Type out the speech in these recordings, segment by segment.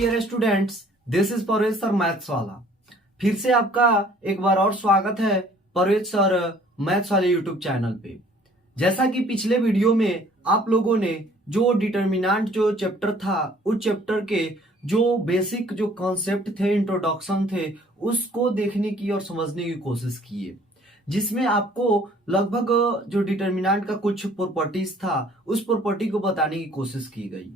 Dear students, this is Parvez sir maths वाला। फिर से आपका एक बार और स्वागत है परवेज सर मैथ्स वाले यूट्यूब चैनल पे। जैसा कि पिछले वीडियो में आप लोगों ने जो डिटर्मिनेंट जो चैप्टर था, उस चैप्टर के जो बेसिक जो कॉन्सेप्ट थे, इंट्रोडक्शन थे, उसको देखने की और समझने की कोशिश की है, जिसमें आपको लगभग जो डिटर्मिनेंट का कुछ प्रॉपर्टीज था उस प्रॉपर्टी को बताने की कोशिश की गई।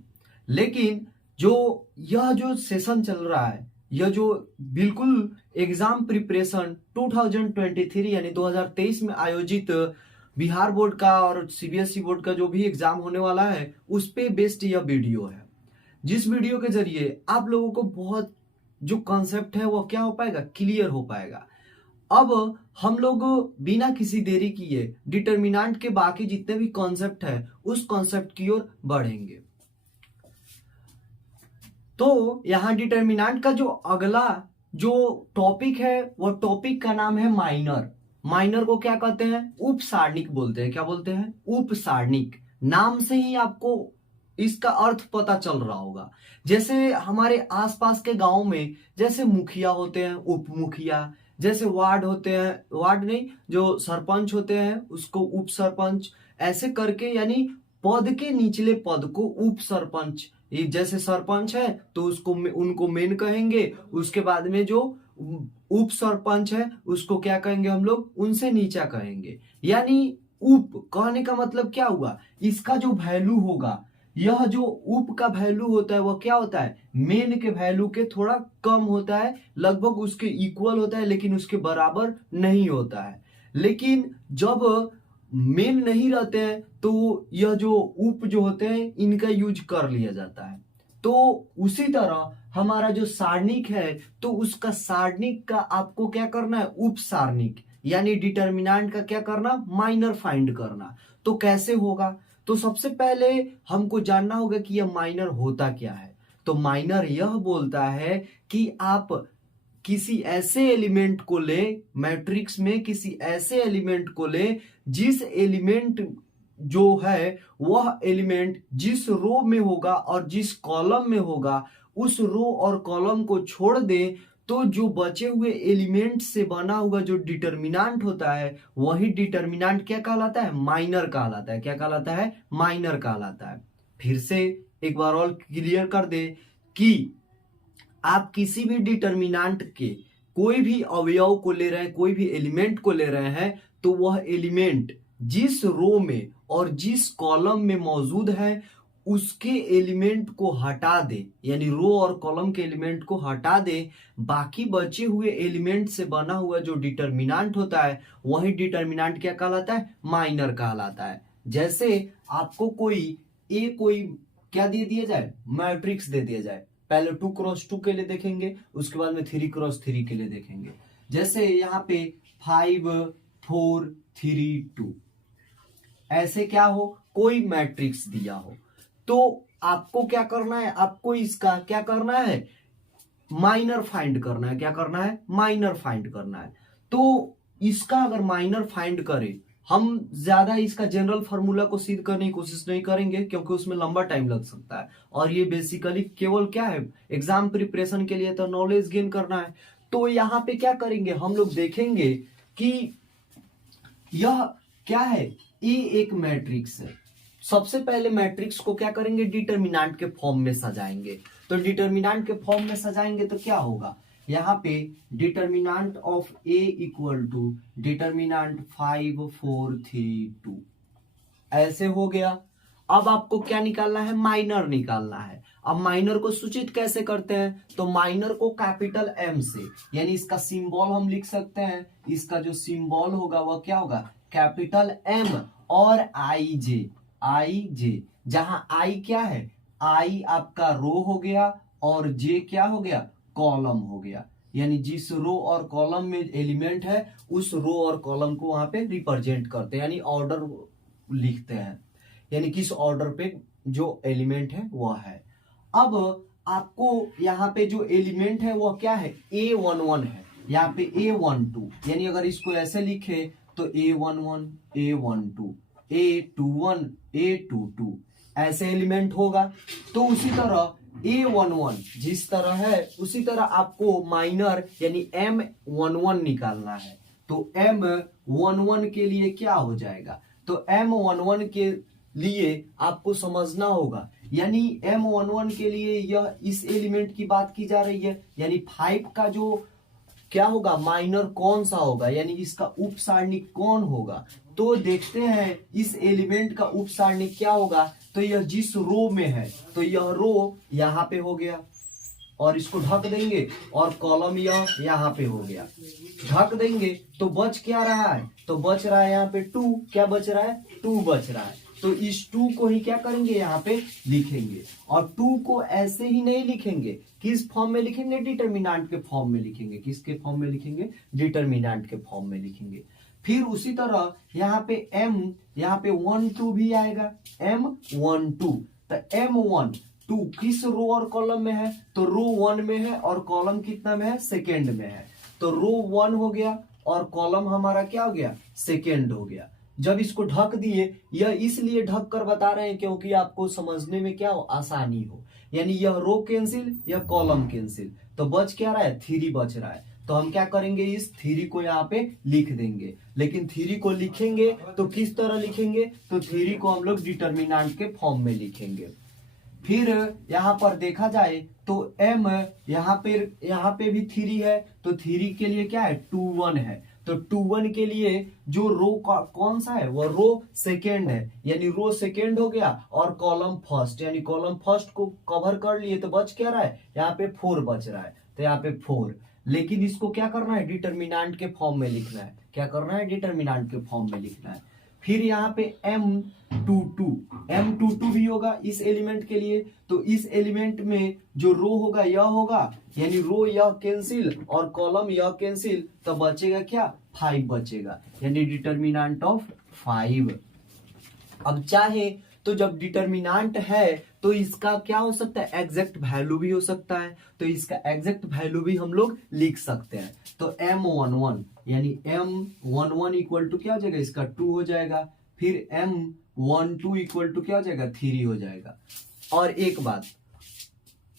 लेकिन यह जो सेशन चल रहा है, यह जो बिल्कुल एग्जाम प्रिपरेशन 2023 यानी 2023 में आयोजित बिहार बोर्ड का और सीबीएसई बोर्ड का जो भी एग्जाम होने वाला है, उस पे बेस्ड यह वीडियो है, जिस वीडियो के जरिए आप लोगों को बहुत जो कॉन्सेप्ट है वो क्या हो पाएगा, क्लियर हो पाएगा। अब हम लोग बिना किसी देरी किए डिटर्मिनेंट के बाकी जितने भी कॉन्सेप्ट है उस कॉन्सेप्ट की ओर बढ़ेंगे। तो यहाँ डिटर्मिनेंट का जो अगला जो टॉपिक है, वो टॉपिक का नाम है माइनर। माइनर को क्या कहते हैं? उप सारणिक बोलते हैं। क्या बोलते हैं? उप सारणिक। नाम से ही आपको इसका अर्थ पता चल रहा होगा। जैसे हमारे आसपास के गांव में जैसे मुखिया होते हैं, उप मुखिया, जैसे वार्ड होते हैं, वार्ड नहीं, जो सरपंच होते हैं उसको उप सरपंच, ऐसे करके यानी पद के निचले पद को उप सरपंच। जैसे सरपंच है तो उसको उनको मेन कहेंगे, उसके बाद में जो उप सरपंच है उसको क्या कहेंगे हम लोग? उनसे नीचा कहेंगे। यानी उप कहने का मतलब क्या हुआ? इसका जो वैल्यू होगा, यह जो उप का वैल्यू होता है वह क्या होता है? मेन के वैल्यू के थोड़ा कम होता है, लगभग उसके इक्वल होता है, लेकिन उसके बराबर नहीं होता है। लेकिन जब मेन नहीं रहते हैं तो यह जो उप जो होते हैं इनका यूज कर लिया जाता है। तो उसी तरह हमारा जो सारणिक है, तो उसका सारणिक का आपको क्या करना है? उप सारणिक, यानी डिटर्मिनेंट का क्या करना? माइनर फाइंड करना। तो कैसे होगा? तो सबसे पहले हमको जानना होगा कि यह माइनर होता क्या है। तो माइनर यह बोलता है कि आप किसी ऐसे एलिमेंट को ले, मैट्रिक्स में किसी ऐसे एलिमेंट को ले जिस एलिमेंट जो है वह एलिमेंट जिस रो में होगा और जिस कॉलम में होगा, उस रो और कॉलम को छोड़ दे, तो जो बचे हुए एलिमेंट से बना हुआ जो डिटर्मिनेंट होता है वही डिटर्मिनेंट क्या कहलाता है? माइनर कहलाता है। क्या कहलाता है? माइनर कहलाता है। फिर से एक बार और क्लियर कर दे कि आप किसी भी डिटर्मिनेंट के कोई भी अवयव को ले रहे हैं, कोई भी एलिमेंट को ले रहे हैं, तो वह एलिमेंट जिस रो में और जिस कॉलम में मौजूद है उसके एलिमेंट को हटा दे, यानी रो और कॉलम के एलिमेंट को हटा दे, बाकी बचे हुए एलिमेंट से बना हुआ जो डिटर्मिनेंट होता है वही डिटर्मिनेंट क्या कहलाता है? माइनर कहलाता है। जैसे आपको कोई क्या दे दिया जाए? मैट्रिक्स दे दिया जाए। पहले 2x2 के लिए देखेंगे, उसके बाद में 3x3 के लिए देखेंगे। जैसे यहाँ पे 5 4 3 2 ऐसे क्या हो, कोई मैट्रिक्स दिया हो, तो आपको क्या करना है? आपको इसका क्या करना है? माइनर फाइंड करना है। क्या करना है? माइनर फाइंड करना है। तो इसका अगर माइनर फाइंड करें, हम ज्यादा इसका जनरल फार्मूला को सिद्ध करने की कोशिश नहीं करेंगे क्योंकि उसमें लंबा टाइम लग सकता है, और ये बेसिकली केवल क्या है? एग्जाम प्रिपरेशन के लिए तो नॉलेज गेन करना है। तो यहाँ पे क्या करेंगे हम लोग? देखेंगे कि यह क्या है? ये एक मैट्रिक्स है। सबसे पहले मैट्रिक्स को क्या करेंगे? डिटर्मिनेंट के फॉर्म में सजाएंगे। तो डिटर्मिनेंट के फॉर्म में सजाएंगे तो क्या होगा? यहाँ पे determinant of A equal to determinant 5 4 3 2 ऐसे हो गया। अब आपको क्या निकालना है? माइनर निकालना है। अब माइनर को सूचित कैसे करते हैं? तो माइनर को कैपिटल एम से, यानी इसका सिंबल हम लिख सकते हैं, इसका जो सिंबल होगा वह क्या होगा? कैपिटल एम और आई जे, जहां आई क्या है? आई आपका रो हो गया और जे क्या हो गया? कॉलम हो गया। यानी जिस रो और कॉलम में एलिमेंट है उस रो और कॉलम को वहां पे रिप्रेजेंट करते हैं, यानी ऑर्डर लिखते हैं, यानी किस ऑर्डर पे जो एलिमेंट है वह है। अब आपको यहाँ पे जो एलिमेंट है वह क्या है? A11 है। यहाँ पे A12, यानी अगर इसको ऐसे लिखे तो A11 A12 A21 A22 ऐसे एलिमेंट होगा। तो उसी तरह A11 जिस तरह है उसी तरह आपको माइनर यानी M11 निकालना है। तो M11 के लिए क्या हो जाएगा, तो M11 के लिए आपको समझना होगा, यानी M11 के लिए यह इस एलिमेंट की बात की जा रही है, यानी 5 का जो क्या होगा माइनर कौन सा होगा, यानी इसका उप सारणिक कौन होगा। तो देखते हैं इस एलिमेंट का उप सारणिक क्या होगा। तो यह जिस रो में है तो यह रो यहाँ पे हो गया और इसको ढक देंगे और कॉलम यह यहाँ पे हो गया, ढक देंगे तो बच क्या रहा है, तो बच रहा है यहाँ पे 2, क्या बच रहा है 2 बच रहा है। तो इस 2 को ही क्या करेंगे यहाँ पे लिखेंगे, और 2 को ऐसे ही नहीं लिखेंगे, किस फॉर्म में लिखेंगे, डिटर्मिनेंट के फॉर्म में लिखेंगे। किसके फॉर्म में लिखेंगे, डिटर्मिनेंट के फॉर्म में लिखेंगे। फिर उसी तरह यहाँ पे यहाँ पे 1 2 भी आएगा, M12। तो M12 किस रो और कॉलम में है, तो रो 1 में है और कॉलम कितना में है, सेकेंड में है। तो रो 1 हो गया और कॉलम हमारा क्या हो गया, सेकेंड हो गया। जब इसको ढक दिए, यह इसलिए ढक कर बता रहे हैं क्योंकि आपको समझने में क्या हो, आसानी हो, यानी यह रो कैंसिल, यह कॉलम कैंसिल, तो बच क्या रहा है, 3 बच रहा है। तो हम क्या करेंगे, इस 3 को यहाँ पे लिख देंगे, लेकिन 3 को लिखेंगे तो किस तरह लिखेंगे, तो 3 को हम लोग डिटर्मिनेंट के फॉर्म में लिखेंगे। फिर यहाँ पर देखा जाए तो M यहाँ पे भी 3 है, तो 3 के लिए क्या है, 2 1 है। तो 2 1 के लिए जो रो कौन सा है, वह रो सेकेंड है, यानी रो सेकेंड हो गया और कॉलम फर्स्ट, यानी कॉलम फर्स्ट को कवर कर लिए। तो बच क्या रहा है, यहाँ पे 4 बच रहा है, तो यहाँ पे 4। लेकिन इसको क्या करना है, डिटर्मिनेंट के फॉर्म में लिखना है। क्या करना है, डिटर्मिनेंट के फॉर्म में लिखना है। फिर यहाँ पे M22 भी होगा इस एलिमेंट के लिए। तो इस एलिमेंट में जो रो होगा यह होगा, यानी रो यह कैंसिल और कॉलम यह कैंसिल, तो बचेगा क्या, 5 बचेगा, यानी डिटर्मिनेंट ऑफ 5। अब चाहे तो जब डिटर्मिनेंट है तो इसका क्या हो सकता है, एग्जैक्ट वैल्यू भी हो सकता है, तो इसका एग्जैक्ट वैल्यू भी हम लोग लिख सकते हैं। तो M11 यानी M11 इक्वल टू क्या हो जाएगा, इसका 2 हो जाएगा। फिर M12 इक्वल टू क्या हो जाएगा, 3 हो जाएगा। और एक बात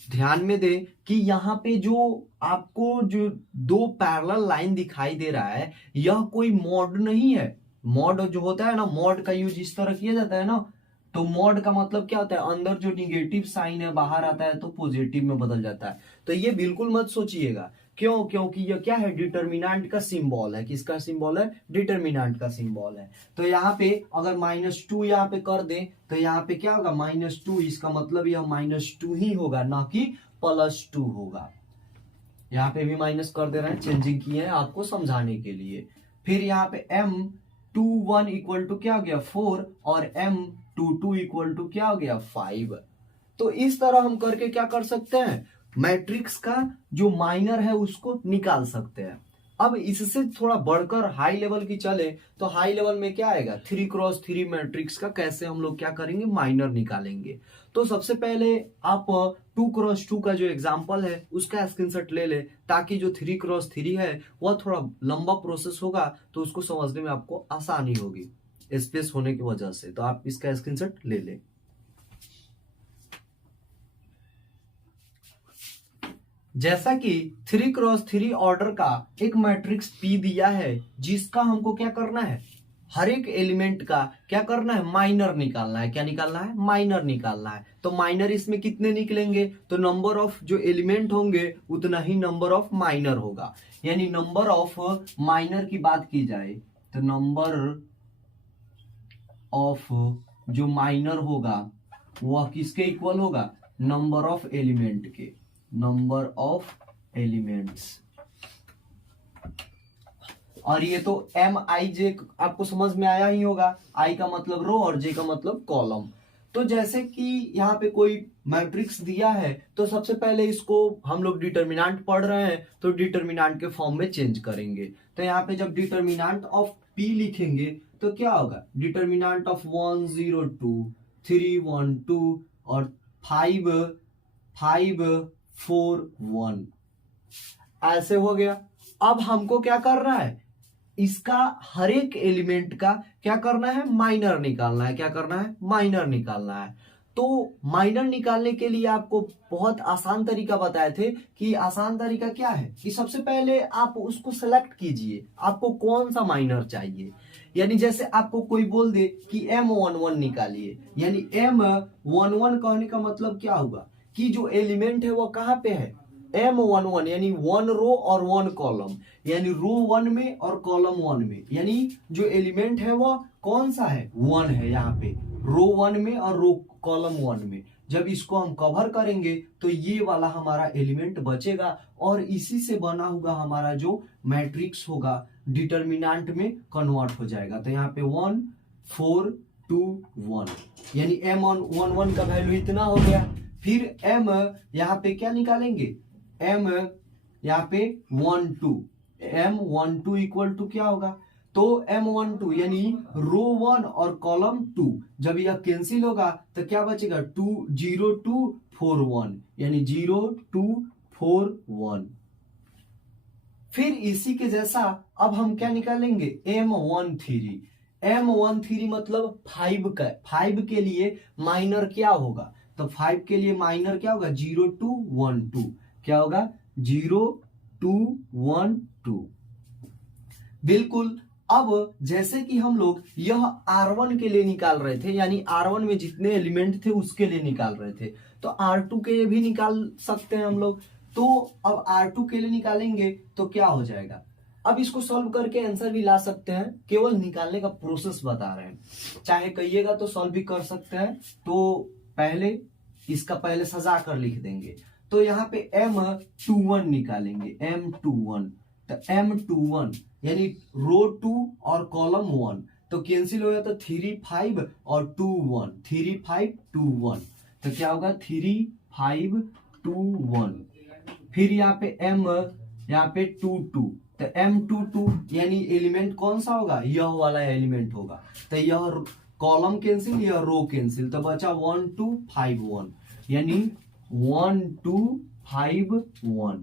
ध्यान में दे कि यहाँ पे जो आपको जो 2 पैरेलल लाइन दिखाई दे रहा है, यह कोई मॉड नहीं है। मॉड जो होता है ना, मॉड का यूज इस तरह किया जाता है ना, तो मॉड का मतलब क्या होता है, अंदर जो निगेटिव साइन है बाहर आता है तो पॉजिटिव में बदल जाता है। तो ये बिल्कुल मत सोचिएगा, क्यों, क्योंकि यह क्या है, डिटर्मिनेंट का सिंबल है। किसका सिंबल है, डिटर्मिनेंट का सिंबल है। तो यहाँ पे अगर -2 यहाँ पे कर दे तो यहाँ पे क्या होगा, -2, इसका मतलब यह -2 ही होगा, ना कि +2 होगा। यहाँ पे भी माइनस कर दे रहे हैं, चेंजिंग किए हैं आपको समझाने के लिए। फिर यहाँ पे M21 इक्वल टू क्या हो गया, 4, और M22 इक्वल टू क्या हो गया, 5। तो इस तरह हम करके क्या कर सकते हैं, मैट्रिक्स का जो माइनर है उसको निकाल सकते हैं। अब इससे थोड़ा बढ़कर हाई लेवल की चले तो हाई लेवल में क्या आएगा, 3x3 मैट्रिक्स का कैसे हम लोग क्या करेंगे, माइनर निकालेंगे। तो सबसे पहले आप 2x2 का जो एग्जांपल है उसका स्क्रीनशॉट ले ले, ताकि जो 3x3 है वह थोड़ा लंबा प्रोसेस होगा तो उसको समझने में आपको आसानी होगी स्पेस होने की वजह से। तो आप इसका स्क्रीनशॉट ले ले। जैसा कि 3x3 ऑर्डर का एक मैट्रिक्स P दिया है, जिसका हमको क्या करना है, हर एक एलिमेंट का क्या करना है, माइनर निकालना है। क्या निकालना है, माइनर निकालना है। तो माइनर इसमें कितने निकलेंगे, तो नंबर ऑफ जो एलिमेंट होंगे उतना ही नंबर ऑफ माइनर होगा। यानी नंबर ऑफ माइनर की बात की जाए तो नंबर ऑफ जो माइनर होगा वह किसके इक्वल होगा, नंबर ऑफ एलिमेंट के, नंबर ऑफ एलिमेंट्स। और ये तो MIJ आपको समझ में आया ही होगा, I का मतलब रो और J का मतलब कॉलम। तो जैसे कि यहाँ पे कोई मैट्रिक्स दिया है तो सबसे पहले इसको हम लोग डिटर्मिनेंट पढ़ रहे हैं तो डिटर्मिनेंट के फॉर्म में चेंज करेंगे। तो यहाँ पे जब डिटर्मिनेंट ऑफ P लिखेंगे तो क्या होगा, डिटर्मिनेंट ऑफ 1 0 2 3 1 2 और 5 5 4 1 ऐसे हो गया। अब हमको क्या करना है, इसका हर एक एलिमेंट का क्या करना है, माइनर निकालना है। क्या करना है, माइनर निकालना है। तो माइनर निकालने के लिए आपको बहुत आसान तरीका बताए थे कि आसान तरीका क्या है कि सबसे पहले आप उसको सेलेक्ट कीजिए, आपको कौन सा माइनर चाहिए। यानी जैसे आपको कोई बोल दे कि M11 निकालिए, यानी M11 कहने का मतलब क्या हुआ कि जो एलिमेंट है वो कहाँ पे है, M11, यानी 1 रो और 1 कॉलम, यानी रो 1 में और कॉलम 1 में, यानी जो एलिमेंट है वो कौन सा है, 1 है यहाँ पे रो 1 में और रो कॉलम 1 में। जब इसको हम कवर करेंगे तो ये वाला हमारा एलिमेंट बचेगा और इसी से बना हुआ हमारा जो मैट्रिक्स होगा डिटर्मिनेंट में कन्वर्ट हो जाएगा। तो यहाँ पे 1 4 2 1, यानी M11 का वैल्यू इतना हो गया। फिर M यहाँ पे क्या निकालेंगे, M यहाँ पे 1 2, M12 इक्वल टू क्या होगा, तो M12 यानी रो 1 और कॉलम 2, जब यह कैंसिल होगा तो क्या बचेगा 2 0 2 4 1, यानी 0 2 4 1। फिर इसी के जैसा अब हम क्या निकालेंगे, M13, M13 मतलब 5 का, 5 के लिए माइनर क्या होगा, तो 5 के लिए माइनर क्या होगा 0 2 1 2, क्या होगा 0 2 1 2। बिल्कुल। अब जैसे कि हम लोग यह R1 के लिए निकाल रहे थे, यानी R1 में जितने एलिमेंट थे उसके लिए निकाल रहे थे, तो R2 के लिए भी निकाल सकते हैं हम लोग। तो अब R2 के लिए निकालेंगे तो क्या हो जाएगा, अब इसको सॉल्व करके आंसर भी ला सकते हैं, केवल निकालने का प्रोसेस बता रहे हैं, चाहे कहिएगा तो सॉल्व भी कर सकते हैं। तो पहले इसका पहले सजा कर लिख देंगे, तो यहाँ पे M21 निकालेंगे, M21, तो M21 यानी रो 2 और कॉलम 1, तो कैंसिल हो गया तो 3 5 और 2 1, 3 5 2 1, तो क्या होगा 3 5 2 1। फिर यहाँ पे यहाँ पे 2 2, तो M22 यानी एलिमेंट कौन सा होगा, यह वाला एलिमेंट होगा, तो यह कॉलम कैंसिल, यह रो कैंसिल, तो बचा 1 2 5 1, यानी 1 2 5 1।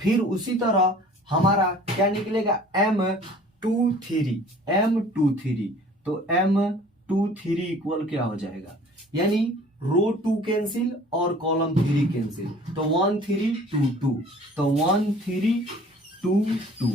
फिर उसी तरह हमारा क्या निकलेगा M23, M23, तो M23 इक्वल क्या हो जाएगा, यानी रो 2 कैंसिल और कॉलम 3 कैंसिल, तो 1 3 2 2, तो 1 3 2 2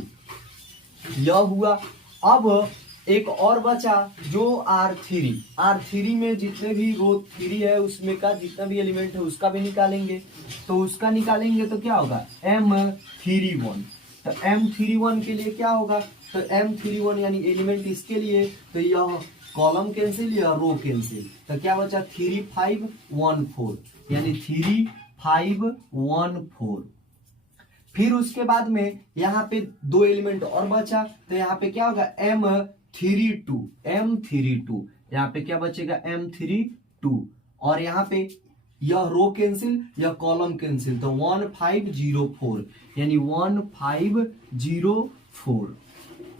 यह हुआ। अब एक और बचा जो R3 में जितने भी रो 3 है उसमें का जितना भी एलिमेंट है उसका भी निकालेंगे, तो उसका निकालेंगे तो क्या होगा M31, तो M31 के लिए क्या होगा, तो M31 यानी एलिमेंट इसके लिए, तो यह कॉलम कैंसिल या रो कैंसिल, तो क्या बचा 3 5 1 4, यानी 3 5 1 4। फिर उसके बाद में यहाँ पे 2 एलिमेंट और बचा, तो यहाँ पे क्या होगा M32, यहाँ पे क्या बचेगा M32, और यहाँ पे यह रो कैंसिल या कॉलम कैंसिल, तो 1 5 0 4, यानी 1 5 0 4।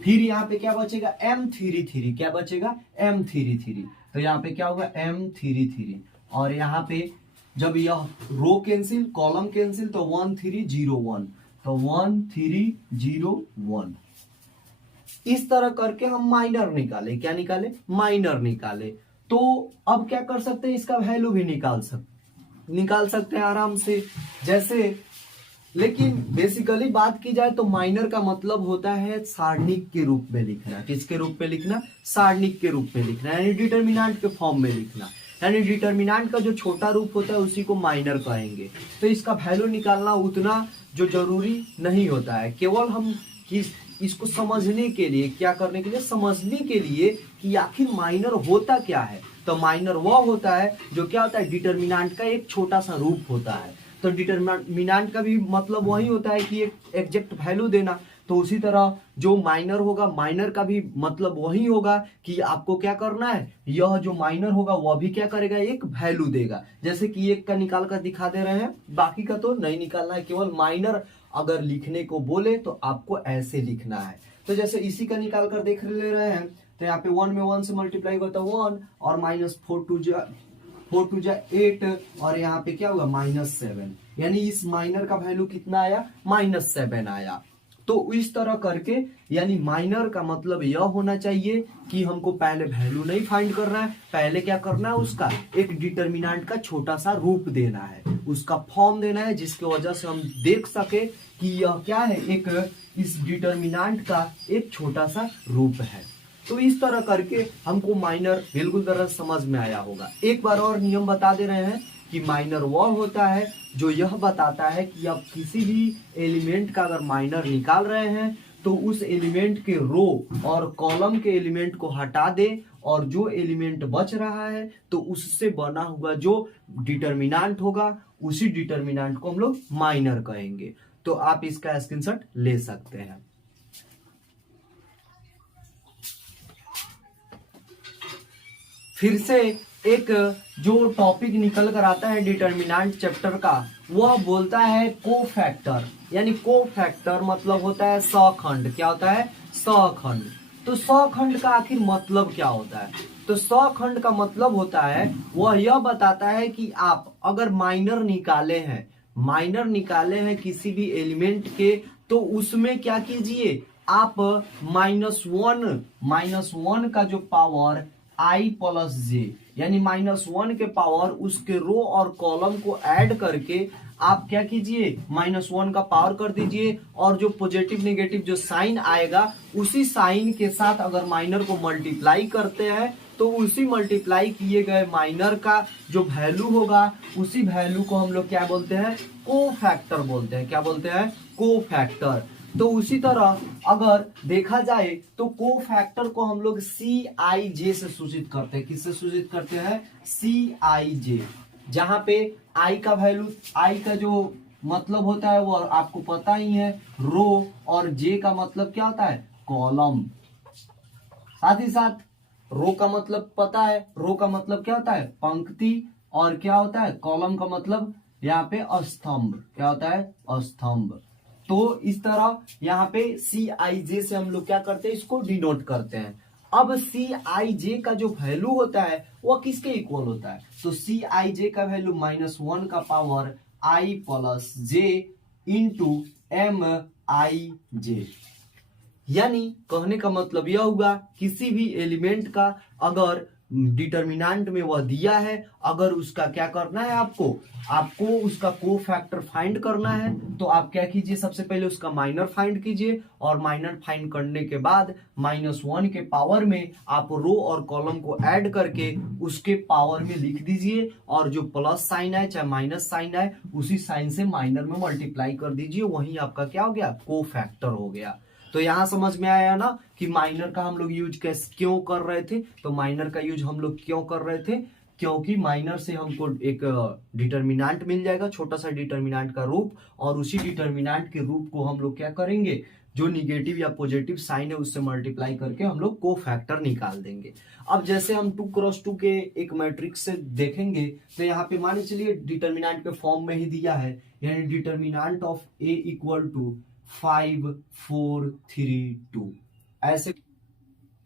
फिर यहाँ पे क्या बचेगा M33, क्या बचेगा M33, तो यहाँ पे क्या होगा M33, और यहाँ पे जब यह रो कैंसिल कॉलम कैंसिल तो 1 3 0 1, तो 1 3 0 1। इस तरह करके हम माइनर निकाले, क्या निकाले, माइनर निकाले। तो अब क्या कर सकते हैं, इसका वैल्यू भी निकाल सकते हैं आराम से जैसे। लेकिन बेसिकली बात की जाए तो माइनर का मतलब होता है सारणिक के रूप में लिखना। किसके रूप में लिखना, सारणिक के रूप में लिखना, यानी डिटर्मिनेंट के फॉर्म में लिखना, यानी डिटर्मिनेंट का जो छोटा रूप होता है उसी को माइनर कहेंगे। तो इसका वैल्यू निकालना उतना जो जरूरी नहीं होता है, केवल हम इसको समझने के लिए, क्या करने के लिए, समझने के लिए कि आखिर माइनर होता क्या है। तो माइनर वह होता है जो क्या होता है, डिटर्मिनेंट का एक छोटा सा रूप होता है। तो डिटर्मिनेंट का भी मतलब वही होता है कि एक एग्जैक्ट वैल्यू देना। तो उसी तरह जो माइनर होगा, माइनर का भी मतलब वही होगा कि आपको क्या करना है, यह जो माइनर होगा वह भी क्या करेगा, एक वैल्यू देगा। जैसे कि एक का निकाल कर दिखा दे रहे हैं, बाकी का तो नहीं निकालना है, केवल माइनर अगर लिखने को बोले तो आपको ऐसे लिखना है। तो जैसे इसी का निकाल कर देख ले रहे हैं, तो यहाँ पे 1 में 1 से मल्टीप्लाई होगा तो 1, और -4 2 जा 8, और यहाँ पे क्या होगा -7, यानी इस माइनर का वैल्यू कितना आया, -7 आया। तो इस तरह करके यानी माइनर का मतलब यह होना चाहिए कि हमको पहले वैल्यू नहीं फाइंड करना है, पहले क्या करना है, उसका एक डिटर्मिनेंट का छोटा सा रूप देना है, उसका फॉर्म देना है, जिसकी वजह से हम देख सके कि यह क्या है, एक इस डिटर्मिनेंट का एक छोटा सा रूप है। तो इस तरह करके हमको माइनर बिल्कुल तरह समझ में आया होगा। एक बार और नियम बता दे रहे हैं कि माइनर वह होता है जो यह बताता है कि आप किसी भी एलिमेंट का अगर माइनर निकाल रहे हैं तो उस एलिमेंट के रो और कॉलम के एलिमेंट को हटा दे और जो एलिमेंट बच रहा है तो उससे बना हुआ जो डिटर्मिनेंट होगा उसी डिटर्मिनेंट को हम लोग माइनर कहेंगे। तो आप इसका स्क्रीनशॉट ले सकते हैं। फिर से एक जो टॉपिक निकल कर आता है डिटर्मिनेंट चैप्टर का, वह बोलता है कोफैक्टर, यानी कोफैक्टर मतलब होता है सखंड। क्या होता है? सखंड। तो सखंड का आखिर मतलब क्या होता है? तो सखंड का मतलब होता है वह यह बताता है कि आप अगर माइनर निकाले हैं किसी भी एलिमेंट के, तो उसमें क्या कीजिए, आप -1 का जो पावर i प्लस जे यानी -1 के पावर उसके रो और कॉलम को ऐड करके आप क्या कीजिए, -1 का पावर कर दीजिए और जो पॉजिटिव नेगेटिव जो साइन आएगा उसी साइन के साथ अगर माइनर को मल्टीप्लाई करते हैं तो उसी मल्टीप्लाई किए गए माइनर का जो वैल्यू होगा उसी वैल्यू को हम लोग क्या बोलते हैं, कोफैक्टर बोलते हैं। क्या बोलते हैं? कोफैक्टर। तो उसी तरह अगर देखा जाए तो कोफैक्टर को हम लोग CIJ से सूचित करते हैं। किससे सूचित करते हैं? CIJ। जहां पे आई का वैल्यू, आई का जो मतलब होता है वो आपको पता ही है, रो, और जे का मतलब क्या होता है, कॉलम। साथ ही साथ रो का मतलब पता है, रो का मतलब क्या होता है, पंक्ति, और क्या होता है, कॉलम का मतलब यहाँ पे स्तंभ। क्या होता है? स्तंभ। तो इस तरह यहाँ पे CIJ से हम लोग क्या करते हैं, इसको डिनोट करते हैं। अब CIJ का जो वैल्यू होता है वह किसके इक्वल होता है? तो CIJ का वैल्यू -1 का power i plus J into MIJ। यानी कहने का मतलब यह हुआ, किसी भी एलिमेंट का अगर डिटर्मिनेंट में वह दिया है, अगर उसका क्या करना है, आपको उसका कोफैक्टर फाइंड करना है, तो आप क्या कीजिए, सबसे पहले उसका माइनर फाइंड कीजिए और माइनर फाइंड करने के बाद -1 के पावर में आप रो और कॉलम को ऐड करके उसके पावर में लिख दीजिए और जो प्लस साइन है चाहे माइनस साइन है उसी साइन से माइनर में मल्टीप्लाई कर दीजिए, वही आपका क्या हो गया, कोफैक्टर हो गया। तो यहां समझ में आया ना कि माइनर का हम लोग यूज क्यों कर रहे थे? तो माइनर का यूज हम लोग क्यों कर रहे थे? क्योंकि माइनर से हमको एक डिटर्मिनेंट मिल जाएगा, छोटा सा डिटर्मिनेंट का रूप, और उसी डिटर्मिनेंट के रूप को हम लोग क्या करेंगे, जो निगेटिव या पॉजिटिव साइन है उससे मल्टीप्लाई करके हम लोग कोफैक्टर निकाल देंगे। अब जैसे हम 2x2 के एक मैट्रिक्स से देखेंगे तो यहाँ पे मान चलिए डिटर्मिनेंट के फॉर्म में ही दिया है, यानी determinant of A equal to 5 4 3 2 ऐसे।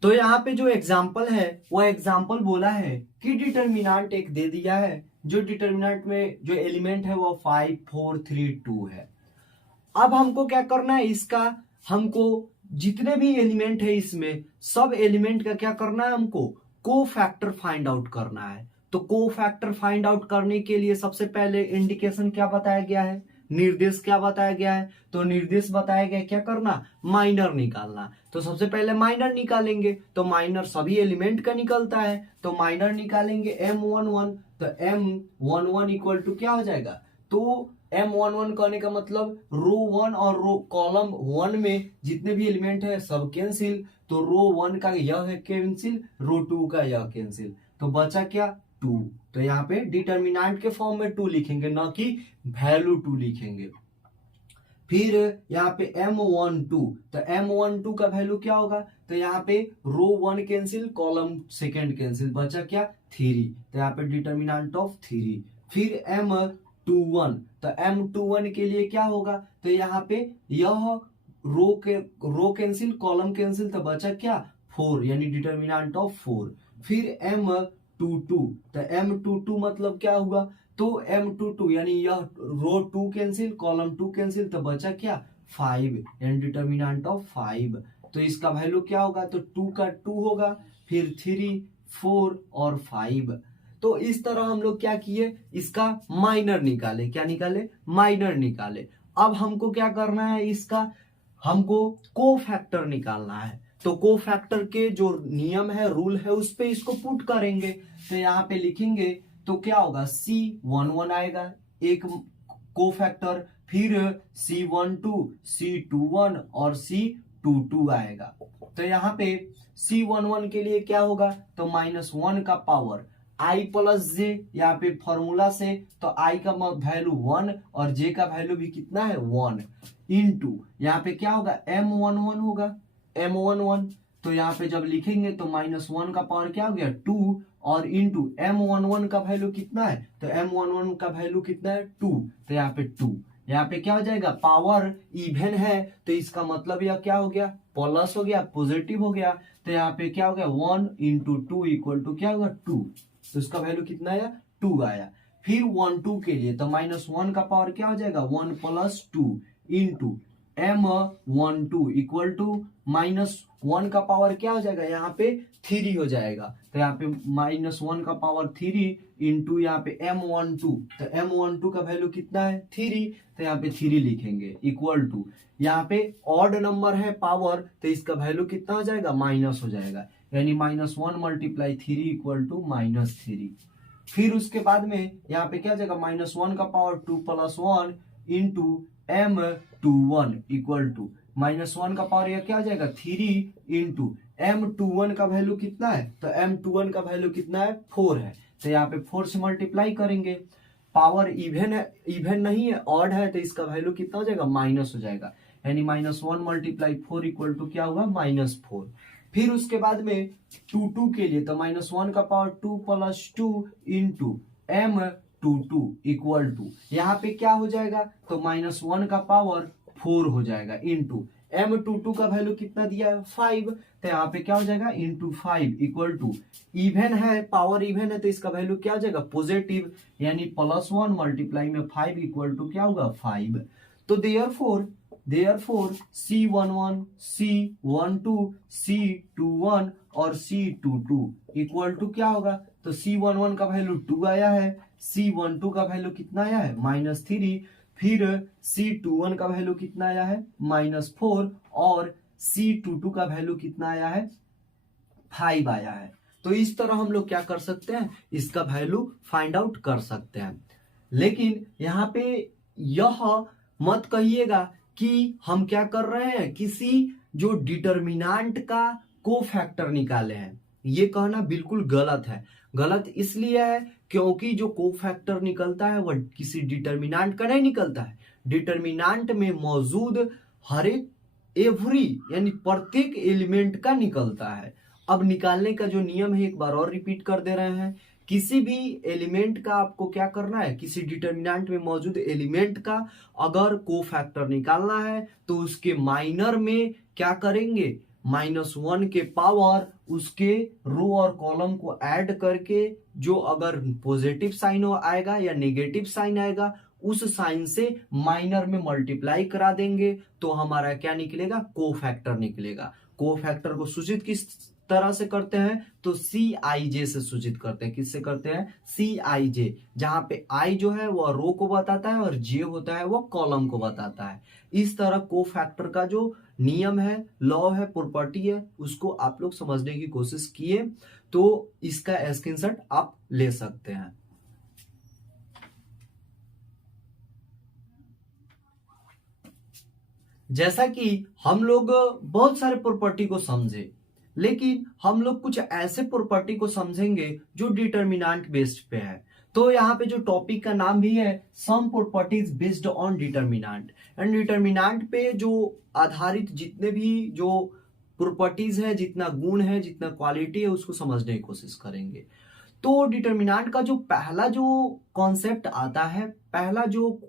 तो यहाँ पे जो एग्जाम्पल है वो एग्जाम्पल बोला है कि डिटर्मिनेंट एक दे दिया है, जो डिटर्मिनेंट में जो एलिमेंट है वो 5 4 3 2 है। अब हमको क्या करना है, इसका हमको जितने भी एलिमेंट है इसमें सब एलिमेंट का क्या करना है, हमको कोफैक्टर फाइंड आउट करना है। तो कोफैक्टर फाइंड आउट करने के लिए सबसे पहले इंडिकेशन क्या बताया गया है, निर्देश क्या बताया गया है? तो निर्देश बताया गया क्या करना, माइनर निकालना। तो सबसे पहले माइनर निकालेंगे, तो माइनर सभी एलिमेंट का निकलता है, तो माइनर निकालेंगे M11, तो M11 इक्वल टू क्या हो जाएगा, तो M11 कहने का मतलब रो 1 और रो कॉलम 1 में जितने भी एलिमेंट है सब कैंसिल, तो रो 1 का यह है कैंसिल, रो 2 का यह कैंसिल, तो बचा क्या, 2। तो यहाँ पे डिटर्मिनेंट के फॉर्म में 2 लिखेंगे, ना कि वैल्यू 2 लिखेंगे। फिर यहाँ पे M12, तो M12 का वैल्यू क्या होगा, तो यहाँ पे रो 1 कैंसिल, कॉलम सेकेंड कैंसिल, बचा क्या, 3, तो यहाँ पे डिटर्मिनेंट ऑफ 3। फिर M21, तो M21 के लिए क्या होगा, तो यहाँ पे यह रो कैंसिल, कॉलम कैंसिल, तो बचा क्या, 4, यानी डिटर्मिनेंट ऑफ 4। फिर M22, तो M22 मतलब क्या हुआ, तो M22 यानी यह रो 2 कैंसिल, कॉलम 2 कैंसिल, तो बचा क्या, 5 यानी डिटर्मिनेंट ऑफ 5। तो इसका वैल्यू क्या होगा, तो 2 का 2 होगा, फिर 3, 4 और 5। तो इस तरह हम लोग क्या किए, इसका माइनर निकाले। क्या निकाले, माइनर निकाले। अब हमको क्या करना है, इसका हमको कोफैक्टर निकालना है। तो कोफैक्टर के जो नियम है, रूल है, उस पे इसको पुट करेंगे। तो यहाँ पे लिखेंगे तो क्या होगा, C11 आएगा एक कोफैक्टर, फिर C12, C21 और C22 आएगा। तो यहाँ पे C11 के लिए क्या होगा, तो -1 का पावर I प्लस जे, यहाँ पे फॉर्मूला से तो I का वैल्यू 1 और J का वैल्यू भी कितना है 1 इंटू यहाँ पे क्या होगा M11 होगा, M11। तो यहाँ पे जब लिखेंगे तो -1 का पावर क्या हो गया 2 और इंटू M11 का वैल्यू कितना है, तो M11 का वैल्यू कितना है 2। तो यहाँ पे 2, यहाँ पे क्या हो जाएगा, पावर इवन है तो इसका मतलब यह क्या हो गया, प्लस हो गया, पॉजिटिव हो गया। तो यहाँ पे क्या हो गया 1 इंटू 2 इक्वल टू क्या होगा 2। तो इसका वैल्यू कितना आया 2 आया। फिर 1 2 के लिए तो -1 का पावर क्या हो जाएगा 1 plus 2 into M12 equal to -1 का पावर क्या हो जाएगा, यहाँ पे 3 हो जाएगा। तो यहाँ पे -1 का पावर 3 इंटू यहाँ पे M12, तो M12 का वैल्यू कितना है 3, तो यहाँ पे 3 लिखेंगे इक्वल टू, यहाँ पे ऑड नंबर है पावर तो इसका वैल्यू कितना हो जाएगा, माइनस हो जाएगा, यानी -1 मल्टीप्लाई 3 इक्वल टू -3। फिर उसके बाद में यहाँ पे क्या हो जाएगा, -1 का power 2 plus 1 into M21 equal to -1 का पावर यह क्या हो जाएगा 3 इंटू M21 का वैल्यू कितना है, तो M21 का वैल्यू कितना है 4 है। तो यहाँ पे 4 से मल्टीप्लाई करेंगे, पावर इवन है, इवन नहीं है, ऑड है, तो इसका वैल्यू कितना हो जाएगा माइनस हो जाएगा, यानी -1 मल्टीप्लाई 4 इक्वल टू क्या होगा -4। फिर उसके बाद में 2 2 के लिए तो -1 का power 2 plus 2 into M22 equal to यहाँ पे क्या हो जाएगा, तो -1 का पावर 4 हो जाएगा इंटू M22 का वैल्यू कितना दिया है 5, तो यहाँ पे क्या हो जाएगा इंटू 5 इक्वल टू, इवन है, पावर इवन है तो इसका वैल्यू क्या हो जाएगा पॉजिटिव, यानी +1 मल्टीप्लाई में 5 इक्वल टू क्या होगा 5। तो देयरफॉर C11, C12, C21 और C22 इक्वल टू क्या होगा, तो C11 का वैल्यू 2 आया है, C12 का वैल्यू कितना आया है -3, फिर C21 का वैल्यू कितना आया है -4 और C22 का वैल्यू कितना आया है 5 आया है। तो इस तरह हम लोग क्या कर सकते हैं, इसका वैल्यू फाइंड आउट कर सकते हैं। लेकिन यहाँ पे यह मत कहिएगा कि हम क्या कर रहे हैं, किसी जो डिटर्मिनेंट का कोफैक्टर निकाले हैं, ये कहना बिल्कुल गलत है। गलत इसलिए है क्योंकि जो कोफैक्टर निकलता है वह किसी डिटर्मिनेंट का नहीं निकलता है, डिटर्मिनेंट में मौजूद हर एक एवरी यानी प्रत्येक एलिमेंट का निकलता है। अब निकालने का जो नियम है एक बार और रिपीट कर दे रहे हैं, किसी भी एलिमेंट का आपको क्या करना है, किसी डिटर्मिनेंट में मौजूद एलिमेंट का अगर कोफैक्टर निकालना है तो उसके माइनर में क्या करेंगे, -1 के पावर उसके रो और कॉलम को ऐड करके जो अगर पॉजिटिव साइन आएगा या नेगेटिव साइन आएगा उस साइन से माइनर में मल्टीप्लाई करा देंगे तो हमारा क्या निकलेगा, कोफैक्टर निकलेगा। कोफैक्टर को सूचित किस तरह से करते हैं, तो CIJ से सूचित करते हैं। किससे करते हैं, CIJ, जहां पे I जो है वह रो को बताता है और J होता है वो कॉलम को बताता है। इस तरह कोफैक्टर का जो नियम है, लॉ है, प्रॉपर्टी है, उसको आप लोग समझने की कोशिश किए तो इसका स्क्रीनशॉट आप ले सकते हैं। जैसा कि हम लोग बहुत सारे प्रॉपर्टी को समझे, लेकिन हम लोग कुछ ऐसे प्रॉपर्टी को समझेंगे जो डिटर्मिनेंट बेस्ड पे है। तो यहाँ पे जो टॉपिक का नाम भी है some properties based on determinant, and determinant पे जो आधारित जितने भी जो प्रॉपर्टीज है, जितना गुण है, जितना क्वालिटी है, उसको समझने की कोशिश करेंगे। तो डिटर्मिनेंट का जो पहला जो कॉन्सेप्ट आता है, पहला जो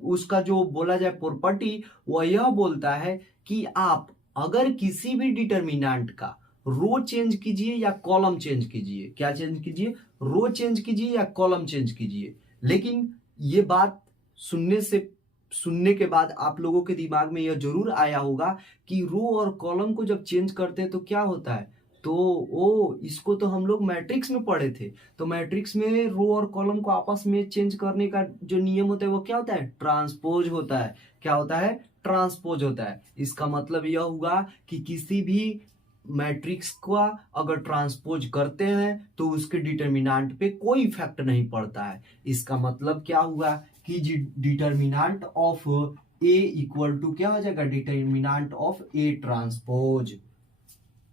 उसका जो बोला जाए प्रॉपर्टी, वह यह बोलता है कि आप अगर किसी भी डिटर्मिनेंट का रो चेंज कीजिए या कॉलम चेंज कीजिए, क्या चेंज कीजिए, रो चेंज कीजिए या कॉलम चेंज कीजिए, लेकिन ये बात सुनने से सुनने के बाद आप लोगों के दिमाग में यह जरूर आया होगा कि रो और कॉलम को जब चेंज करते हैं तो क्या होता है, तो ओ इसको तो हम लोग मैट्रिक्स में पढ़े थे। तो मैट्रिक्स में रो और कॉलम को आपस में चेंज करने का जो नियम होता है वो क्या होता है, ट्रांसपोज होता है। क्या होता है, ट्रांसपोज होता है। इसका मतलब यह हुआ कि किसी भी मैट्रिक्स का अगर ट्रांसपोज करते हैं तो उसके डिटर्मिनेंट पे कोई इफेक्ट नहीं पड़ता है। इसका मतलब क्या हुआ कि determinant of A equal to क्या हो जाएगा, डिटर्मिनेंट ऑफ ए ट्रांसपोज।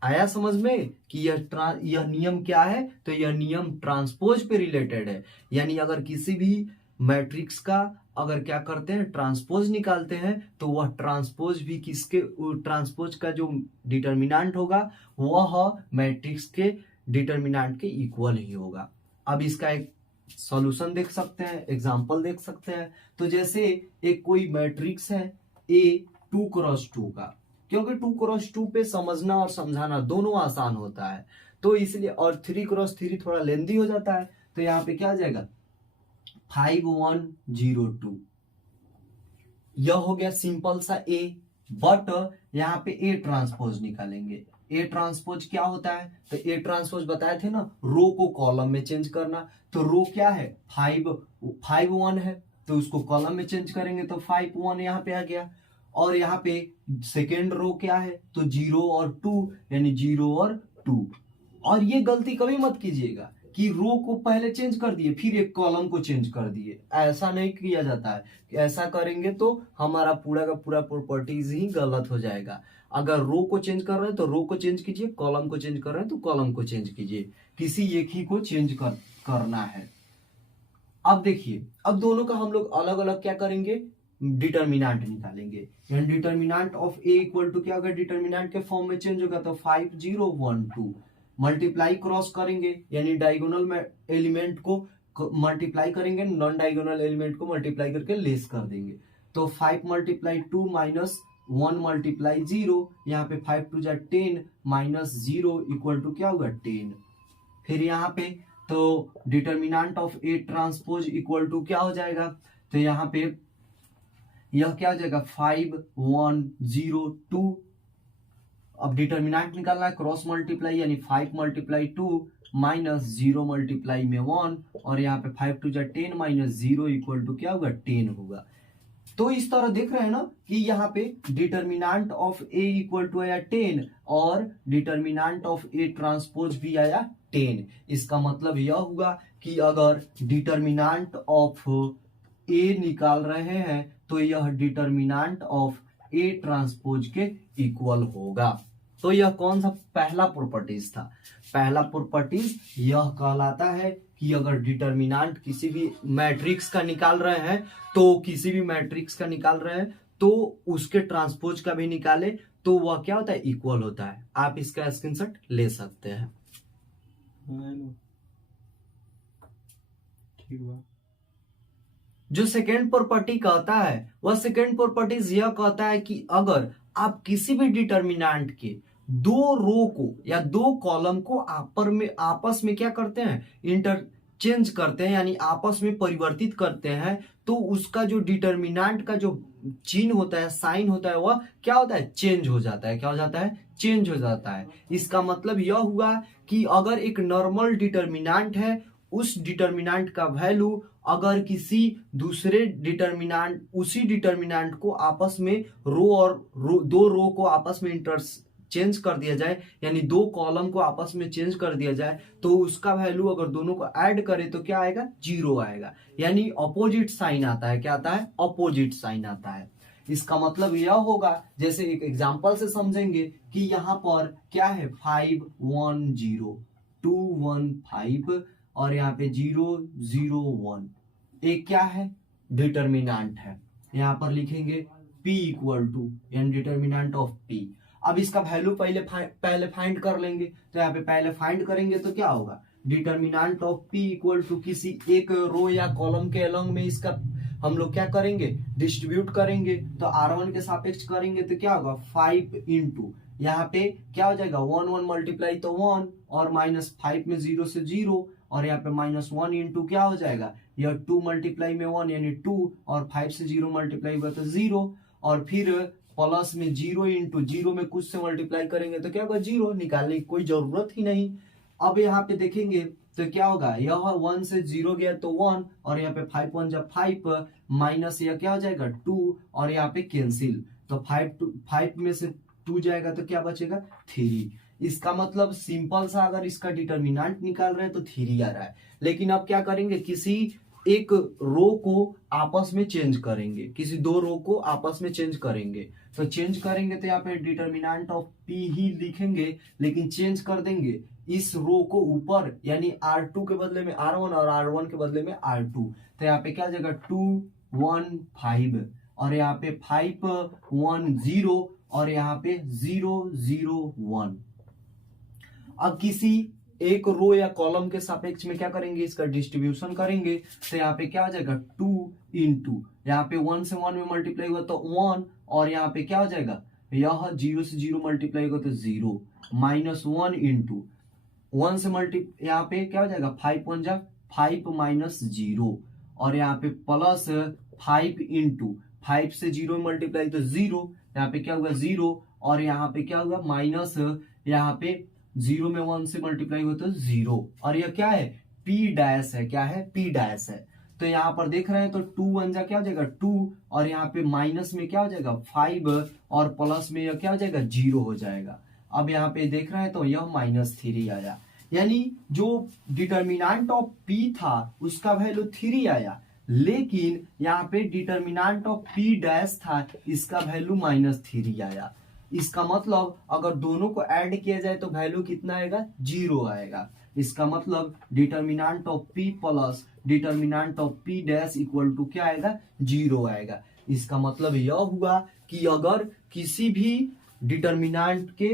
आया समझ में कि यह नियम क्या है, तो यह नियम ट्रांसपोज पे रिलेटेड है। यानी अगर किसी भी मैट्रिक्स का अगर क्या करते हैं, ट्रांसपोज निकालते हैं, तो वह ट्रांसपोज भी किसके, ट्रांसपोज का जो डिटर्मिनेंट होगा वह मैट्रिक्स के डिटर्मिनेंट के इक्वल ही होगा। अब इसका एक सॉल्यूशन देख सकते हैं, एग्जांपल देख सकते हैं। तो जैसे एक कोई मैट्रिक्स है ए 2x2 का, क्योंकि 2x2 पे समझना और समझाना दोनों आसान होता है, तो इसलिए, और 3x3 थोड़ा लेंदी हो जाता है, तो यहाँ पे क्या आ जाएगा 5102। यह हो गया सिंपल सा ए। बट यहाँ पे ए ट्रांसपोज निकालेंगे। ए ट्रांसपोज क्या होता है, तो ए ट्रांसपोज बताए थे ना, रो को कॉलम में चेंज करना। तो रो क्या है, 5 1 है, तो उसको कॉलम में चेंज करेंगे तो 5 1 यहाँ पे आ गया। और यहाँ पे सेकेंड रो क्या है, तो 0 और 2, यानी 0 और 2। और ये गलती कभी मत कीजिएगा कि रो को पहले चेंज कर दिए फिर एक कॉलम को चेंज कर दिए, ऐसा नहीं किया जाता है। ऐसा करेंगे तो हमारा पूरा का पूरा प्रॉपर्टीज ही गलत हो जाएगा। अगर रो को चेंज कर रहे हैं तो रो को चेंज कीजिए, कॉलम को चेंज कर रहे हैं तो कॉलम को चेंज कीजिए, किसी एक ही को चेंज करना है। अब देखिए, अब दोनों का हम लोग अलग अलग क्या करेंगे, डिटर्मिनेंट निकालेंगे। यानी determinant of A equal to क्या होगा, डिटर्मिनेंट के फॉर्म में चेंज होगा तो 5 0 1 2। मल्टीप्लाई क्रॉस करेंगे, यानी डायगोनल एलिमेंट को मल्टीप्लाई करेंगे, नॉन डायगोनल एलिमेंट को मल्टीप्लाई करके लेस कर देंगे। तो 5 × 2 माइनस 1 × 0, यहाँ पे 5 2 जा 10 माइनस 0 इक्वल टू क्या होगा 10। फिर यहाँ पे तो determinant of A transpose equal to क्या हो जाएगा, तो यहाँ पे यह क्या हो जाएगा 5 1 0 2। अब डिटर्मिनेंट निकालना है, क्रॉस मल्टीप्लाई, यानी 5 × 2 माइनस 0 मल्टीप्लाई में 1, और यहाँ पे 5 2 जा 10 माइनस 0 इक्वल टू क्या होगा 10 होगा। तो इस तरह देख रहे हैं ना कि यहाँ पे determinant of A equal to आया 10 और डिटर्मिनेंट ऑफ ए ट्रांसपोज भी आया 10। इसका मतलब यह हुआ कि अगर डिटर्मिनेंट ऑफ ए निकाल रहे हैं तो यह डिटर्मिनेंट ऑफ ए ट्रांसपोज के इक्वल होगा। तो यह कौन सा पहला प्रॉपर्टीज था, पहला प्रॉपर्टीज यह कहलाता है कि अगर डिटर्मिनेंट किसी भी मैट्रिक्स का निकाल रहे हैं, तो किसी भी मैट्रिक्स का निकाल रहे हैं तो उसके ट्रांसपोज का भी निकाले तो वह क्या होता है, इक्वल होता है। आप इसका स्क्रीनशॉट ले सकते हैं। ठीक है। जो सेकेंड प्रॉपर्टी कहता है वह सेकेंड प्रॉपर्टीज यह कहता है कि अगर आप किसी भी डिटर्मिनेंट के दो रो को या दो कॉलम को आपस में क्या करते हैं, इंटरचेंज करते हैं, यानी आपस में परिवर्तित करते हैं, तो उसका जो डिटर्मिनेंट का जो चिन्ह होता है, साइन होता है, वह क्या होता है, चेंज हो जाता है। क्या हो जाता है, चेंज हो जाता है। इसका मतलब यह हुआ कि अगर एक नॉर्मल डिटर्मिनेंट है, उस डिटर्मिनेंट का वैल्यू अगर किसी दूसरे डिटर्मिनेंट, उसी डिटर्मिनेंट को आपस में दो रो को आपस में इंटरचेंज कर दिया जाए, यानी दो कॉलम को आपस में चेंज कर दिया जाए, तो उसका वैल्यू अगर दोनों को ऐड करें तो क्या आएगा, 0 आएगा। यानी अपोजिट साइन आता है। क्या आता है, अपोजिट साइन आता है। इसका मतलब यह होगा, जैसे एक एग्जांपल से समझेंगे कि यहाँ पर क्या है 5 1 0 2 1 5 और यहाँ पे 0 0 1, एक क्या है, डिटर्मिनेंट है। यहाँ पर लिखेंगे P इक्वल टू, यानी डिटर्मिनेंट ऑफ P। अब इसका वैल्यू पहले फाइंड कर लेंगे, तो यहाँ पे पहले फाइंड करेंगे तो क्या होगा, determinant of P equal to किसी एक रो या कॉलम के अलोंग में इसका हम लोग क्या करेंगे, डिस्ट्रीब्यूट करेंगे। तो R1 के सापेक्ष करेंगे तो क्या होगा 5 इंटू, यहाँ पे क्या हो जाएगा 1 1 मल्टीप्लाई तो 1 और -5 में 0 से 0 और यहाँ पे -1 इंटू क्या हो जाएगा यह 2 मल्टीप्लाई में 1 यानी 2 और 5 से 0 मल्टीप्लाई हुआ तो 0 और फिर प्लस में 0 इंटू 0 में कुछ से मल्टीप्लाई करेंगे तो क्या होगा 0, निकालने की कोई जरूरत ही नहीं। अब यहाँ पे देखेंगे तो क्या होगा यह 1 से 0 गया तो 1 और यहाँ पे 5 1 जा 5 माइनस यह क्या हो जाएगा 2 और यहाँ पे कैंसिल तो 5 में से 2 जाएगा तो क्या बचेगा 3। इसका मतलब सिंपल सा अगर इसका डिटर्मिनेंट निकाल रहे हैं तो 3 आ रहा है। लेकिन अब क्या करेंगे किसी एक रो को आपस में चेंज करेंगे, किसी दो रो को आपस में चेंज करेंगे तो चेंज करेंगे तो यहाँ पे डिटर्मिनेंट ऑफ पी ही लिखेंगे लेकिन चेंज कर देंगे इस रो को ऊपर यानी R2 के बदले में R1 और R1 के बदले में R2 तो यहाँ पे क्या हो जाएगा 2 1 5 और यहाँ पे 5 1 0 और यहाँ पे 0 0 1। अब किसी एक रो या कॉलम के सापेक्ष में क्या करेंगे इसका डिस्ट्रीब्यूशन करेंगे तो यहाँ पे क्या हो जाएगा 2 इंटू यहाँ पे 1 से 1 में मल्टीप्लाई हुआ तो 1 और यहाँ पे क्या हो जाएगा यह 0 से 0 मल्टीप्लाई होगा तो 0 -1 इंटू 1 से यहाँ पे क्या हो जाएगा 5 1 जा 5 माइनस 0 और यहाँ पे प्लस 5 इंटू 5 से 0 में मल्टीप्लाई तो 0 यहाँ पे क्या हुआ 0 और यहाँ पे क्या हुआ माइनस यहाँ पे 0 में 1 से मल्टीप्लाई हुआ तो 0 और यह क्या है P डैश है, क्या है P डैश है। तो यहाँ पर देख रहे हैं तो 2 1 जा क्या हो जाएगा 2 और यहाँ पे माइनस में क्या हो जाएगा 5 और प्लस में यह क्या हो जाएगा 0 हो जाएगा। अब यहाँ पे देख रहे हैं तो यह -3 आया, यानी जो डिटर्मिनेंट ऑफ P था उसका वैल्यू 3 आया, लेकिन यहाँ पे डिटर्मिनेंट ऑफ P डैश था इसका वैल्यू -3 आया। इसका मतलब अगर दोनों को ऐड किया जाए तो वैल्यू कितना आएगा 0 आएगा। इसका मतलब determinant of P plus determinant of P dash equal to क्या आएगा 0 आएगा। इसका मतलब यह हुआ कि अगर किसी भी डिटर्मिनेंट के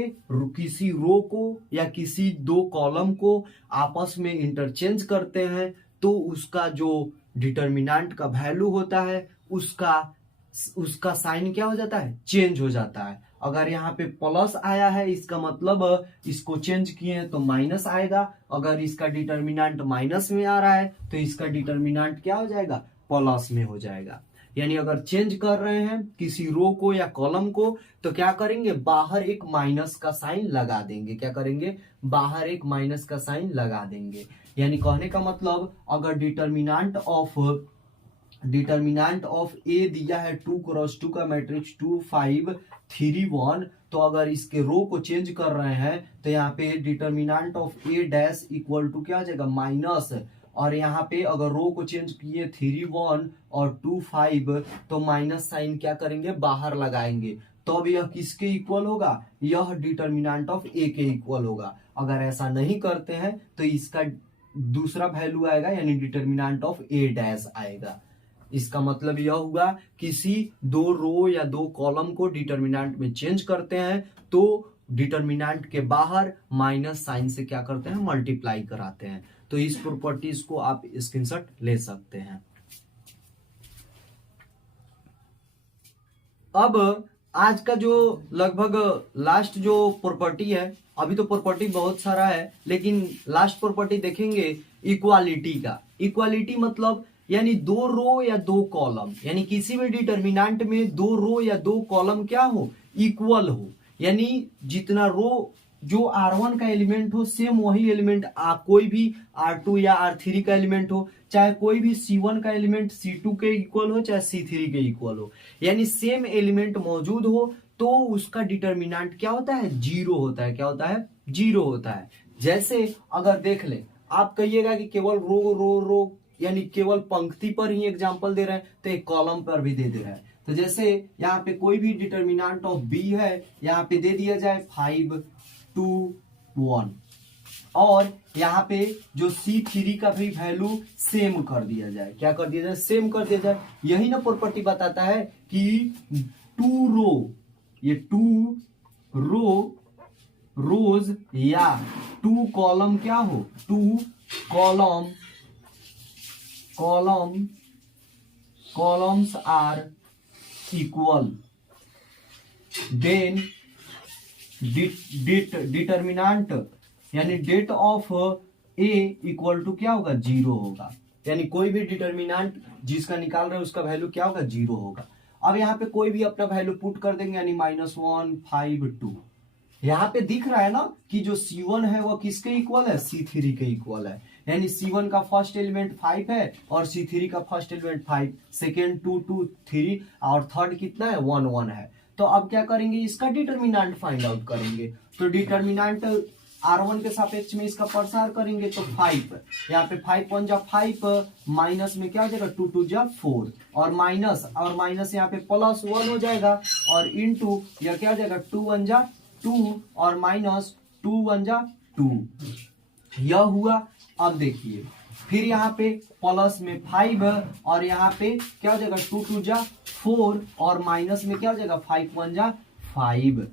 किसी रो को या किसी दो कॉलम को आपस में इंटरचेंज करते हैं तो उसका जो डिटर्मिनेंट का वैल्यू होता है उसका साइन क्या हो जाता है चेंज हो जाता है। अगर यहाँ पे प्लस आया है इसका मतलब इसको चेंज किए हैं तो माइनस आएगा, अगर इसका डिटर्मिनेंट माइनस में आ रहा है तो इसका डिटर्मिनेंट क्या हो जाएगा प्लस में हो जाएगा। यानी अगर चेंज कर रहे हैं किसी रो को या कॉलम को तो क्या करेंगे बाहर एक माइनस का साइन लगा देंगे, क्या करेंगे बाहर एक माइनस का साइन लगा देंगे। यानी कहने का मतलब अगर डिटर्मिनेंट ऑफ ए दिया है 2 क्रॉस 2 का मैट्रिक्स 2 5 3 1 तो अगर इसके रो को चेंज कर रहे हैं तो यहाँ पे determinant of A dash equal to क्या हो जाएगा माइनस, और यहाँ पे अगर रो को चेंज किए 3 1 और 2 5 तो माइनस साइन क्या करेंगे बाहर लगाएंगे, तो अब यह किसके इक्वल होगा यह डिटर्मिनेंट ऑफ ए के इक्वल होगा। अगर ऐसा नहीं करते हैं तो इसका दूसरा वैल्यू आएगा यानी डिटर्मिनेंट ऑफ ए डैश आएगा। इसका मतलब यह हुआ किसी दो रो या दो कॉलम को डिटर्मिनेंट में चेंज करते हैं तो डिटर्मिनेंट के बाहर माइनस साइन से क्या करते हैं मल्टीप्लाई कराते हैं। तो इस प्रॉपर्टीज को आप स्क्रीनशॉट ले सकते हैं। अब आज का जो लगभग लास्ट जो प्रॉपर्टी है, अभी तो प्रॉपर्टी बहुत सारा है लेकिन लास्ट प्रॉपर्टी देखेंगे इक्वालिटी का। इक्वालिटी मतलब यानी दो रो या दो कॉलम, यानी किसी भी डिटर्मिनेंट में दो रो या दो कॉलम क्या हो इक्वल हो, यानी जितना रो जो R1 का एलिमेंट हो सेम वही एलिमेंट कोई भी R2 या R3 का एलिमेंट हो, चाहे कोई भी C1 का एलिमेंट C2 के इक्वल हो चाहे C3 के इक्वल हो, यानी सेम एलिमेंट मौजूद हो तो उसका डिटर्मिनेंट क्या होता है जीरो होता है। क्या होता है जीरो होता है। जैसे अगर देख ले आप कहिएगा कि केवल रो रो रो यानी केवल पंक्ति पर ही एग्जांपल दे रहे हैं तो एक कॉलम पर भी दे दे रहा है। तो जैसे यहाँ पे कोई भी डिटर्मिनेंट ऑफ बी है यहाँ पे दे दिया जाए 5 2 1 और यहाँ पे जो C3 का भी वैल्यू सेम कर दिया जाए। क्या कर दिया जाए सेम कर दिया जाए। यही ना प्रॉपर्टी बताता है कि 2 रो ये 2 रोज या 2 कॉलम क्या हो 2 columns are equal then determinant यानी det of A equal to क्या होगा, 0 होगा। यानी कोई भी डिटर्मिनेंट जिसका निकाल रहे हैं उसका वैल्यू क्या होगा, 0 होगा। अब यहाँ पे कोई भी अपना वैल्यू पुट कर देंगे, यानी -1 5 2। यहाँ पे दिख रहा है ना कि जो C1 है वो किसके इक्वल है, C3 के इक्वल है। यानी C1 का फर्स्ट एलिमेंट 5 है और C3 का फर्स्ट एलिमेंट 5, सेकेंड 2 2 3 और थर्ड कितना है, 1 1 है। तो अब क्या करेंगे, इसका डिटर्मिनेंट फाइंड आउट करेंगे। तो डिटर्मिनेंट R1 के सापेक्ष में इसका प्रसार करेंगे तो 5, यहाँ पे 5 1 जा 5, माइनस में क्या हो जाएगा 2 2 जा 4 और माइनस यहाँ पे +1 हो जाएगा और इनटू यह क्या हो जाएगा 2 1 जा 2 और माइनस 2 1 जा 2, यह हुआ। अब देखिए फिर यहाँ पे प्लस में 5 और यहाँ पे क्या हो जाएगा 2 2 जा 4 और माइनस में क्या हो जाएगा 5 1 जा 5।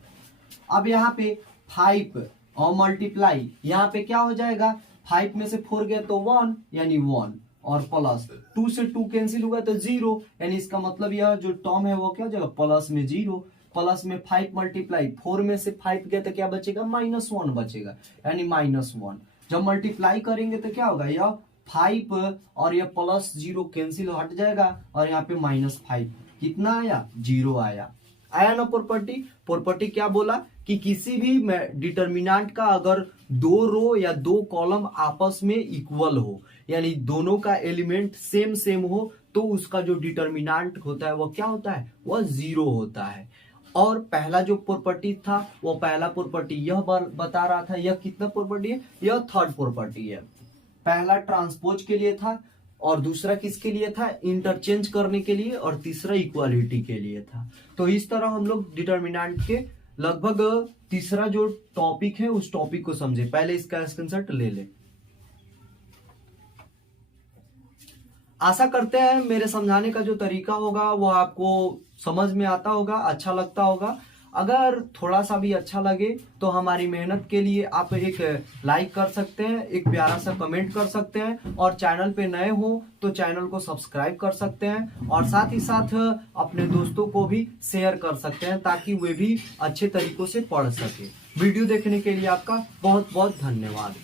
अब यहाँ पे 5 और मल्टीप्लाई, यहाँ पे क्या हो जाएगा 5 में से 4 गया तो 1 यानी 1 और प्लस 2 से 2 कैंसिल हुआ तो 0, यानी इसका मतलब यह जो टर्म है वो क्या हो जाएगा प्लस में 0, प्लस में 5 मल्टीप्लाई 4 में से 5 गया तो क्या बचेगा -1 बचेगा, यानी -1। जब मल्टीप्लाई करेंगे तो क्या होगा, यह 5 और यह +0 कैंसिल हट जाएगा और यहाँ पे -5 कितना आया, 0 आया ना प्रॉपर्टी क्या बोला कि किसी भी डिटर्मिनेंट का अगर 2 रो या 2 कॉलम आपस में इक्वल हो, यानी दोनों का एलिमेंट सेम हो, तो उसका जो डिटर्मिनेंट होता है वो क्या होता है, वह 0 होता है। और पहला जो प्रॉपर्टी था वो पहला प्रॉपर्टी यह बता रहा था, यह कितना प्रॉपर्टी है, यह थर्ड प्रॉपर्टी है। पहला ट्रांसपोज के लिए था और दूसरा किसके लिए था, इंटरचेंज करने के लिए, और तीसरा इक्वालिटी के लिए था। तो इस तरह हम लोग डिटर्मिनेंट के लगभग तीसरा जो टॉपिक है उस टॉपिक को समझे। पहले इसका स्क्रीनशॉट ले ले। आशा करते हैं मेरे समझाने का जो तरीका होगा वो आपको समझ में आता होगा, अच्छा लगता होगा। अगर थोड़ा सा भी अच्छा लगे तो हमारी मेहनत के लिए आप एक लाइक कर सकते हैं, एक प्यारा सा कमेंट कर सकते हैं, और चैनल पे नए हो तो चैनल को सब्सक्राइब कर सकते हैं, और साथ ही साथ अपने दोस्तों को भी शेयर कर सकते हैं ताकि वे भी अच्छे तरीकों से पढ़ सके। वीडियो देखने के लिए आपका बहुत बहुत धन्यवाद।